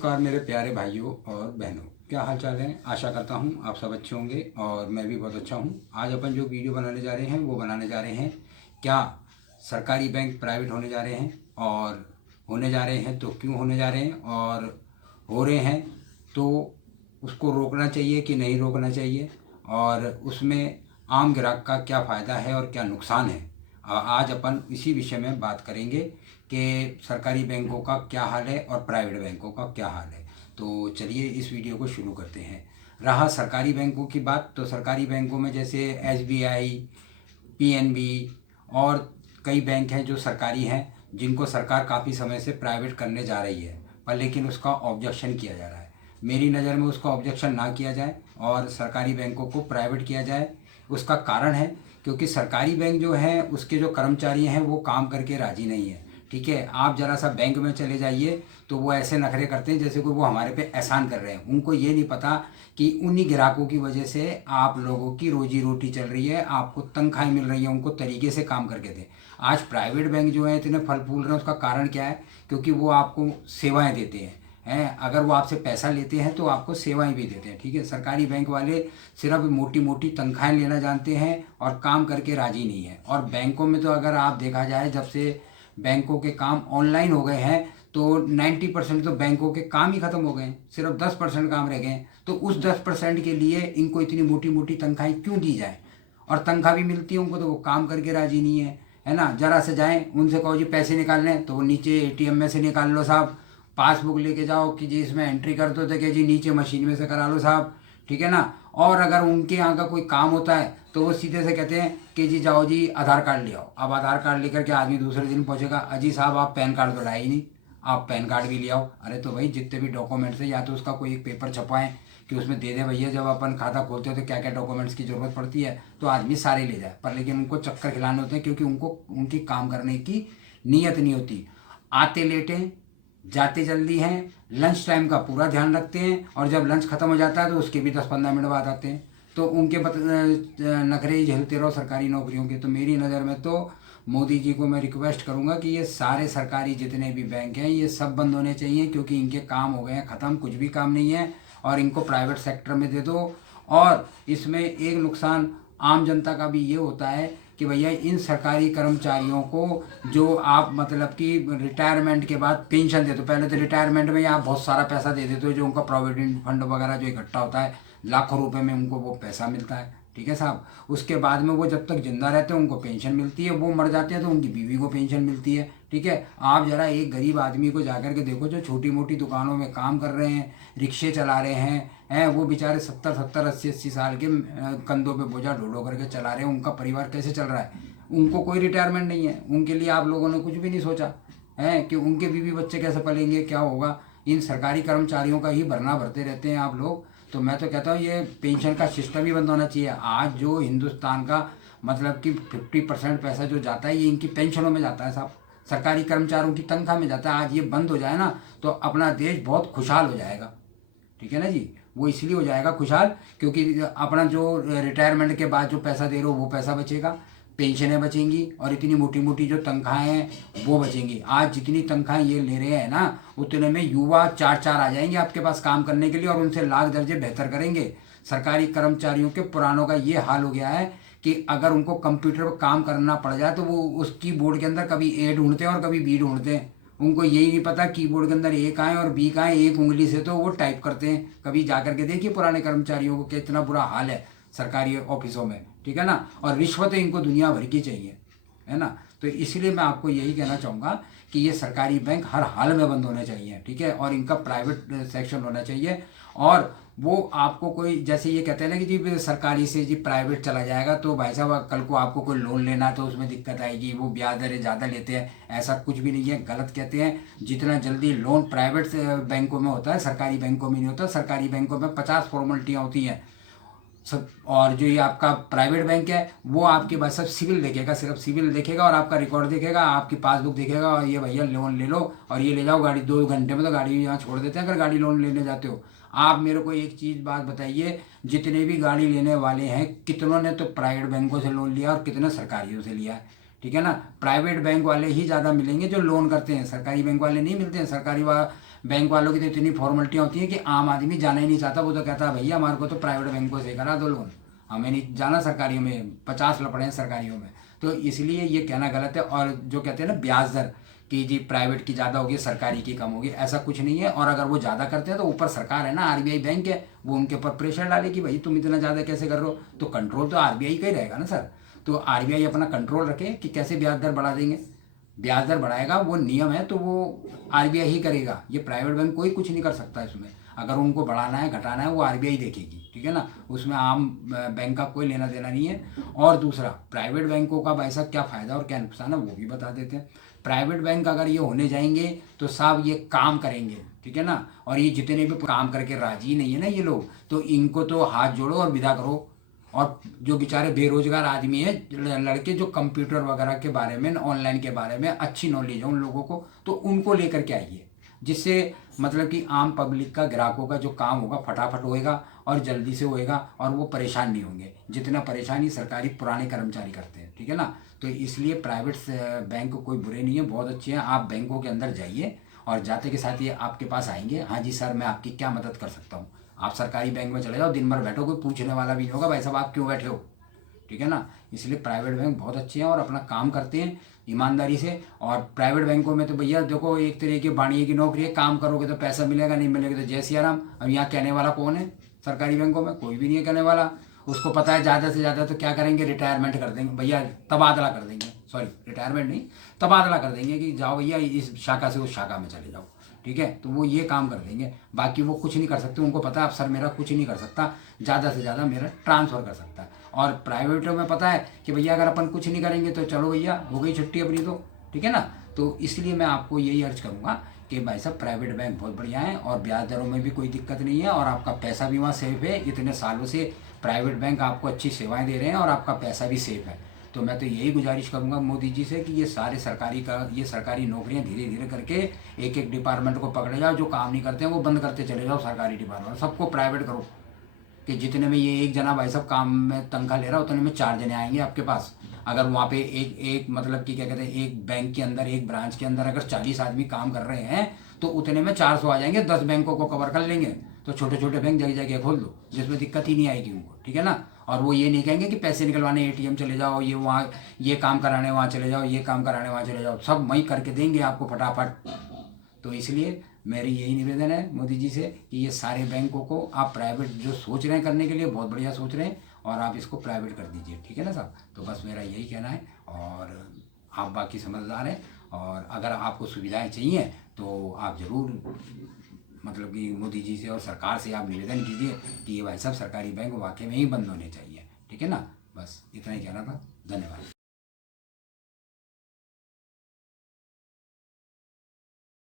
नमस्कार मेरे प्यारे भाइयों और बहनों, क्या हाल चाल है। आशा करता हूँ आप सब अच्छे होंगे और मैं भी बहुत अच्छा हूँ। आज अपन जो वीडियो बनाने जा रहे हैं वो बनाने जा रहे हैं क्या सरकारी बैंक प्राइवेट होने जा रहे हैं, और होने जा रहे हैं तो क्यों होने जा रहे हैं, और हो रहे हैं तो उसको रोकना चाहिए कि नहीं रोकना चाहिए, और उसमें आम ग्राहक का क्या फ़ायदा है और क्या नुकसान है। आज अपन इसी विषय में बात करेंगे कि सरकारी बैंकों का क्या हाल है और प्राइवेट बैंकों का क्या हाल है। तो चलिए इस वीडियो को शुरू करते हैं। रहा सरकारी बैंकों की बात, तो सरकारी बैंकों में जैसे एसबीआई, पीएनबी और कई बैंक हैं जो सरकारी हैं, जिनको सरकार काफ़ी समय से प्राइवेट करने जा रही है, पर लेकिन उसका ऑब्जेक्शन किया जा रहा है। मेरी नज़र में उसका ऑब्जेक्शन ना किया जाए और सरकारी बैंकों को प्राइवेट किया जाए। उसका कारण है क्योंकि सरकारी बैंक जो है उसके जो कर्मचारी हैं वो काम करके राज़ी नहीं है। ठीक है, आप ज़रा सा बैंक में चले जाइए तो वो ऐसे नखरे करते हैं जैसे कोई वो हमारे पे एहसान कर रहे हैं। उनको ये नहीं पता कि उन्हीं ग्राहकों की वजह से आप लोगों की रोजी रोटी चल रही है, आपको तनख्वाहें मिल रही है, उनको तरीके से काम करके दें। आज प्राइवेट बैंक जो है इतने फल फूल रहे हैं, उसका कारण क्या है? क्योंकि वो आपको सेवाएं देते हैं। अगर वो आपसे पैसा लेते हैं तो आपको सेवाएं भी देते हैं। ठीक है, सरकारी बैंक वाले सिर्फ मोटी मोटी तनख्वाहें लेना जानते हैं और काम करके राजी नहीं है। और बैंकों में तो अगर आप देखा जाए, जब से बैंकों के काम ऑनलाइन हो गए हैं तो 90% तो बैंकों के काम ही ख़त्म हो गए हैं, सिर्फ 10% काम रह गए हैं। तो उस 10% के लिए इनको इतनी मोटी मोटी तनख्वाहें क्यों दी जाए? और तनख्वाह भी मिलती है उनको तो वो काम करके राजी नहीं है ना। ज़रा से जाएं उनसे कहो जी पैसे निकालने, तो वो नीचे एटीएम में से निकाल लो साहब, पासबुक लेके जाओ कि जी इसमें एंट्री कर दो, तो कि जी नीचे मशीन में से करा लो साहब। ठीक है ना। और अगर उनके यहाँ का कोई काम होता है तो वो सीधे से कहते हैं कि जी जाओ जी आधार कार्ड ले आओ। अब आधार कार्ड लेकर के आदमी दूसरे दिन पहुँचेगा, अजी साहब आप पैन कार्ड तो लाए ही नहीं, आप पैन कार्ड भी ले आओ। अरे तो भाई जितने भी डॉक्यूमेंट्स है या तो उसका कोई एक पेपर छपवाएं कि उसमें दे दे भैया, जब अपन खाता खोलते हो तो क्या क्या डॉक्यूमेंट्स की ज़रूरत पड़ती है, तो आदमी सारे ले जाए। पर लेकिन उनको चक्कर खिलाने होते हैं क्योंकि उनको उनकी काम करने की नीयत नहीं होती। आते लेटे जाते जल्दी हैं, लंच टाइम का पूरा ध्यान रखते हैं, और जब लंच ख़त्म हो जाता है तो उसके भी 10-15 मिनट बाद आते हैं। तो उनके नखरे ही झेलते रहो सरकारी नौकरियों के। तो मेरी नज़र में तो मोदी जी को मैं रिक्वेस्ट करूंगा कि ये सारे सरकारी जितने भी बैंक हैं ये सब बंद होने चाहिए, क्योंकि इनके काम हो गए हैं ख़त्म, कुछ भी काम नहीं है, और इनको प्राइवेट सेक्टर में दे दो। और इसमें एक नुकसान आम जनता का भी ये होता है कि भैया इन सरकारी कर्मचारियों को जो आप मतलब कि रिटायरमेंट के बाद पेंशन देते हो, पहले तो रिटायरमेंट में आप बहुत सारा पैसा दे देते हो, जो उनका प्रोविडेंट फंड वगैरह जो इकट्ठा होता है लाखों रुपए में उनको वो पैसा मिलता है। ठीक है साहब, उसके बाद में वो जब तक जिंदा रहते हैं उनको पेंशन मिलती है, वो मर जाते हैं तो उनकी बीवी को पेंशन मिलती है। ठीक है, आप ज़रा एक गरीब आदमी को जाकर के देखो जो छोटी मोटी दुकानों में काम कर रहे हैं, रिक्शे चला रहे हैं वो बेचारे 70-70, 80-80 साल के कंधों पे बोझा ढो करके चला रहे हैं, उनका परिवार कैसे चल रहा है? उनको कोई रिटायरमेंट नहीं है, उनके लिए आप लोगों ने कुछ भी नहीं सोचा है कि उनके बीवी बच्चे कैसे पलेंगे, क्या होगा। इन सरकारी कर्मचारियों का ही भरना भरते रहते हैं आप लोग। तो मैं तो कहता हूँ ये पेंशन का सिस्टम ही बंद होना चाहिए। आज जो हिंदुस्तान का मतलब कि 50% पैसा जो जाता है ये इनकी पेंशनों में जाता है साहब, सरकारी कर्मचारियों की तनख्वाह में जाता है। आज ये बंद हो जाए ना तो अपना देश बहुत खुशहाल हो जाएगा। ठीक है ना जी, वो इसलिए हो जाएगा खुशहाल क्योंकि अपना जो रिटायरमेंट के बाद जो पैसा दे रहे हो वो पैसा बचेगा, पेंशनें बचेंगी, और इतनी मोटी मोटी जो तनख्वाहें हैं वो बचेंगी। आज जितनी तनख्वाहें ये ले रहे हैं ना, उतने में युवा चार चार आ जाएंगे आपके पास काम करने के लिए, और उनसे लाख दर्जे बेहतर करेंगे। सरकारी कर्मचारियों के पुरानों का ये हाल हो गया है कि अगर उनको कंप्यूटर पर काम करना पड़ जाए तो वो उस कीबोर्ड के अंदर कभी ए ढूंढते हैं और कभी बी ढूंढते हैं। उनको यही नहीं पता कीबोर्ड के अंदर ए कहाँ है और बी कहाँ है, एक उंगली से तो वो टाइप करते हैं। कभी जा करके देखिए पुराने कर्मचारियों को कितना बुरा हाल है सरकारी ऑफिसों में। ठीक है ना, और रिश्वतें इनको दुनिया भर की चाहिए, है ना। तो इसलिए मैं आपको यही कहना चाहूँगा कि ये सरकारी बैंक हर हाल में बंद होने चाहिए। ठीक है, और इनका प्राइवेट सेक्शन होना चाहिए। और वो आपको कोई जैसे ये कहते हैं ना कि जी सरकारी से जी प्राइवेट चला जाएगा तो भाई साहब कल को आपको कोई लोन लेना है तो उसमें दिक्कत आएगी, वो ब्याज दरें ज़्यादा लेते हैं, ऐसा कुछ भी नहीं है, गलत कहते हैं। जितना जल्दी लोन प्राइवेट बैंकों में होता है सरकारी बैंकों में नहीं होता। सरकारी बैंकों में 50 फॉर्मेलिटियाँ होती हैं सब, और जो ये आपका प्राइवेट बैंक है वो आपके पास सब सिविल देखेगा, सिर्फ सिविल देखेगा और आपका रिकॉर्ड देखेगा, आपकी पासबुक देखेगा, और ये भैया लोन ले लो और ये ले जाओ गाड़ी, 2 घंटे में तो गाड़ी यहाँ छोड़ देते हैं अगर गाड़ी लोन लेने जाते हो। आप मेरे को एक चीज़ बात बताइए, जितने भी गाड़ी लेने वाले हैं कितनों ने तो प्राइवेट बैंकों से लोन लिया और कितने सरकारियों से लिया है? ठीक है ना, प्राइवेट बैंक वाले ही ज़्यादा मिलेंगे जो लोन करते हैं, सरकारी बैंक वाले नहीं मिलते हैं। सरकारी बैंक वालों की तो इतनी फॉर्मेलिटियाँ होती हैं कि आम आदमी जाना ही नहीं चाहता। वो तो कहता है भैया हमारे को तो प्राइवेट बैंकों से करा दो लोन, हमें नहीं जाना सरकारियों में, 50 लफड़े हैं सरकारियों में। तो इसलिए ये कहना गलत है। और जो कहते हैं ना ब्याज दर कि जी प्राइवेट की ज़्यादा होगी सरकारी की कम होगी, ऐसा कुछ नहीं है। और अगर वो ज़्यादा करते हैं तो ऊपर सरकार है ना, आरबीआई बैंक है, वो उनके ऊपर प्रेशर डाले कि भाई तुम इतना ज़्यादा कैसे कर रहे हो। तो कंट्रोल तो आरबीआई का ही रहेगा ना सर। तो आरबीआई अपना कंट्रोल रखे कि कैसे ब्याज दर बढ़ा देंगे। ब्याज दर बढ़ाएगा, वो नियम है तो वो आरबीआई ही करेगा, ये प्राइवेट बैंक कोई कुछ नहीं कर सकता इसमें। अगर उनको बढ़ाना है घटाना है वो आरबीआई देखेगी, ठीक है ना, उसमें आम बैंक का कोई लेना देना नहीं है। और दूसरा, प्राइवेट बैंकों का भाई साहब क्या फ़ायदा और क्या नुकसान है वो भी बता देते हैं। प्राइवेट बैंक अगर ये होने जाएंगे तो साहब ये काम करेंगे, ठीक है ना। और ये जितने भी काम करके राजी नहीं है ना ये लोग, तो इनको तो हाथ जोड़ो और विदा करो। और जो बेचारे बेरोजगार आदमी है, लड़के जो कंप्यूटर वगैरह के बारे में, ऑनलाइन के बारे में अच्छी नॉलेज है उन लोगों को, तो उनको लेकर के आइए, जिससे मतलब कि आम पब्लिक का, ग्राहकों का जो काम होगा फटाफट होएगा और जल्दी से होएगा और वो परेशान नहीं होंगे जितना परेशानी सरकारी पुराने कर्मचारी करते हैं, ठीक है ना। तो इसलिए प्राइवेट बैंक कोई बुरे नहीं है, बहुत अच्छे हैं। आप बैंकों के अंदर जाइए और जाते के साथ ये आपके पास आएंगे, हाँ जी सर मैं आपकी क्या मदद कर सकता हूँ। आप सरकारी बैंक में चले जाओ, दिन भर बैठो, कोई पूछने वाला भी नहीं होगा भाई साहब आप क्यों बैठे हो, ठीक है ना। इसलिए प्राइवेट बैंक बहुत अच्छे हैं और अपना काम करते हैं ईमानदारी से। और प्राइवेट बैंकों में तो भैया देखो एक तरह की बाणिये की नौकरी है, काम करोगे तो पैसा मिलेगा, नहीं मिलेगा तो जय सिया राम। अब यहाँ कहने वाला कौन है सरकारी बैंकों में? कोई भी नहीं है कहने वाला। उसको पता है ज़्यादा से ज़्यादा तो क्या करेंगे, रिटायरमेंट कर देंगे भैया, तबादला कर देंगे, सॉरी रिटायरमेंट नहीं, तबादला कर देंगे कि जाओ भैया इस शाखा से उस शाखा में चले जाओ, ठीक है। तो वो ये काम कर देंगे, बाकी वो कुछ नहीं कर सकते। उनको पता है अफसर मेरा कुछ नहीं कर सकता, ज़्यादा से ज़्यादा मेरा ट्रांसफ़र कर सकता है। और प्राइवेटों में पता है कि भैया अगर अपन कुछ नहीं करेंगे तो चलो भैया हो गई छुट्टी अपनी, तो ठीक है ना। तो इसलिए मैं आपको यही अर्ज करूँगा कि भाई साहब प्राइवेट बैंक बहुत बढ़िया है और ब्याज दरों में भी कोई दिक्कत नहीं है और आपका पैसा भी वहाँ सेफ है। इतने सालों से प्राइवेट बैंक आपको अच्छी सेवाएं दे रहे हैं और आपका पैसा भी सेफ है। तो मैं तो यही गुजारिश करूंगा मोदी जी से कि ये सारे सरकारी नौकरियां धीरे धीरे करके एक एक डिपार्टमेंट को पकड़े जाओ, जो काम नहीं करते हैं वो बंद करते चले जाओ सरकारी डिपार्टमेंट, सबको प्राइवेट करो। कि जितने में ये एक जना भाई साहब काम में तनख्वाह ले रहा है उतने में 4 जने आएंगे आपके पास। अगर वहाँ पे एक एक मतलब कि क्या कहते हैं, एक बैंक के अंदर, एक ब्रांच के अंदर अगर 40 आदमी काम कर रहे हैं तो उतने में 400 आ जाएंगे, 10 बैंकों को कवर कर लेंगे। तो छोटे छोटे बैंक जगह जगह खोल दो जिसमें दिक्कत ही नहीं आएगी उनको, ठीक है ना। और वो ये नहीं कहेंगे कि पैसे निकलवाने एटीएम चले जाओ, ये वहाँ ये काम कराने वहाँ चले जाओ, ये काम कराने वहाँ चले जाओ, सब वहीं करके देंगे आपको फटाफट। तो इसलिए मेरी यही निवेदन है मोदी जी से कि ये सारे बैंकों को आप प्राइवेट जो सोच रहे हैं करने के लिए बहुत बढ़िया सोच रहे हैं और आप इसको प्राइवेट कर दीजिए, ठीक है ना साहब। तो बस मेरा यही कहना है और आप बाकी समझदार हैं और अगर आपको सुविधाएं चाहिए तो आप ज़रूर मतलब कि मोदी जी से और सरकार से आप निवेदन कीजिए कि ये भाई साहब सरकारी बैंक वाकई में ही बंद होने चाहिए, ठीक है ना। बस इतना ही कहना था, धन्यवाद।